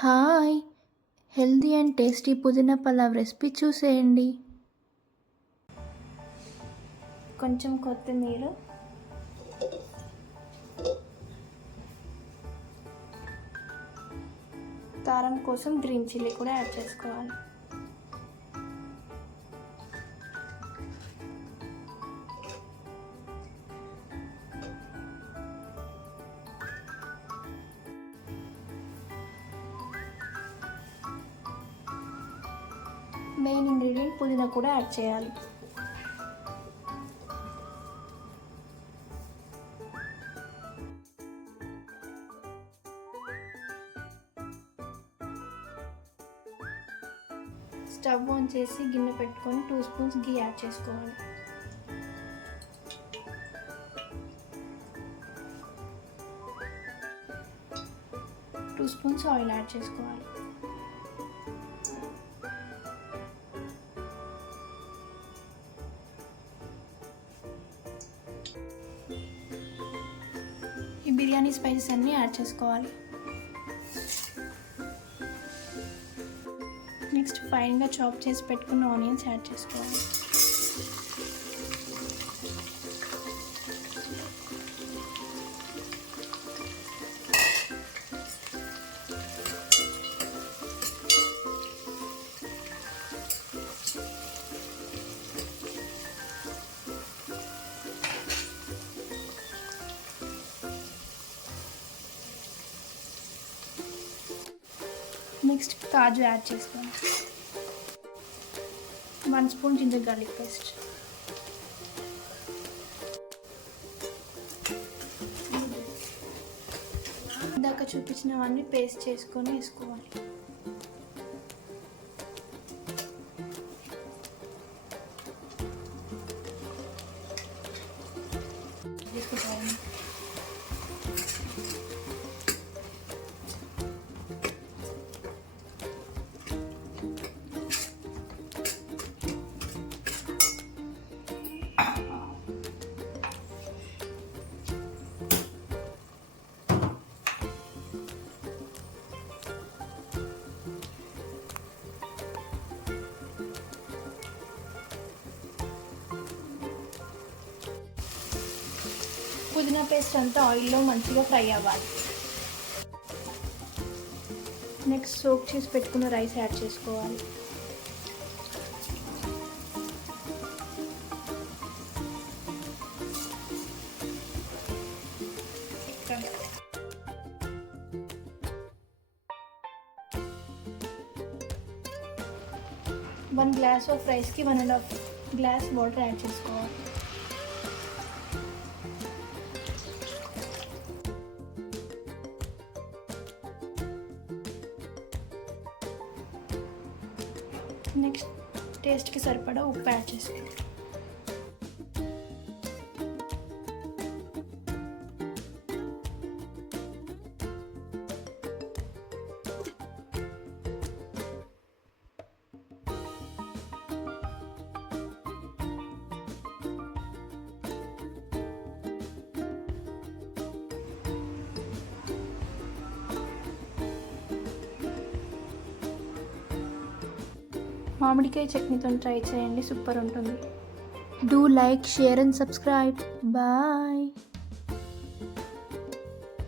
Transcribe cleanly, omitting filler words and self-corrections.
Hi! Healthy and tasty పుదీనా పలావ్ రెసిపీ చూసేయండి. కొంచెం కొత్తిమీర, కారం కోసం గ్రీన్ చిల్లీ కూడా యాడ్ చేసుకోవాలి. మెయిన్ ఇంగ్రీడియంట్ పుదీనా కూడా యాడ్ చేయాలి. స్టవ్ ఆన్ చేసి గిన్నె పెట్టుకొని 2 స్పూన్స్ గీ యాడ్ చేసుకోవాలి. టూ స్పూన్స్ ఆయిల్ యాడ్ చేసుకోవాలి. ఈ బిర్యానీ స్పైసెస్ అన్నీ యాడ్ చేసుకోవాలి. నెక్స్ట్ ఫైన్గా చాప్ చేసి పెట్టుకున్న ఆనియన్స్ యాడ్ చేసుకోవాలి. నెక్స్ట్ కాజు యాడ్ చేసుకోవాలి. 1 స్పూన్ జింజర్ గార్లిక్ పేస్ట్, ఇందాక చూపించినవన్నీ పేస్ట్ చేసుకొని వేసుకోవాలి. పుదీనా పేస్ట్ అంతా ఆయిల్లో మంచిగా ఫ్రై అవ్వాలి. నెక్స్ట్ సోక్ చేసి పెట్టుకున్న రైస్ యాడ్ చేసుకోవాలి. వన్ గ్లాస్ ఆఫ్ రైస్కి 1.5 గ్లాస్ వాటర్ యాడ్ చేసుకోవాలి. నెక్స్ట్ టేస్ట్కి సరిపడా ఉప్పు యాడ్ చేసుకోవాలి. మామిడికాయ చట్నీతో ట్రై చేయండి, సూపర్ ఉంటుంది. Do like, share and subscribe. Bye.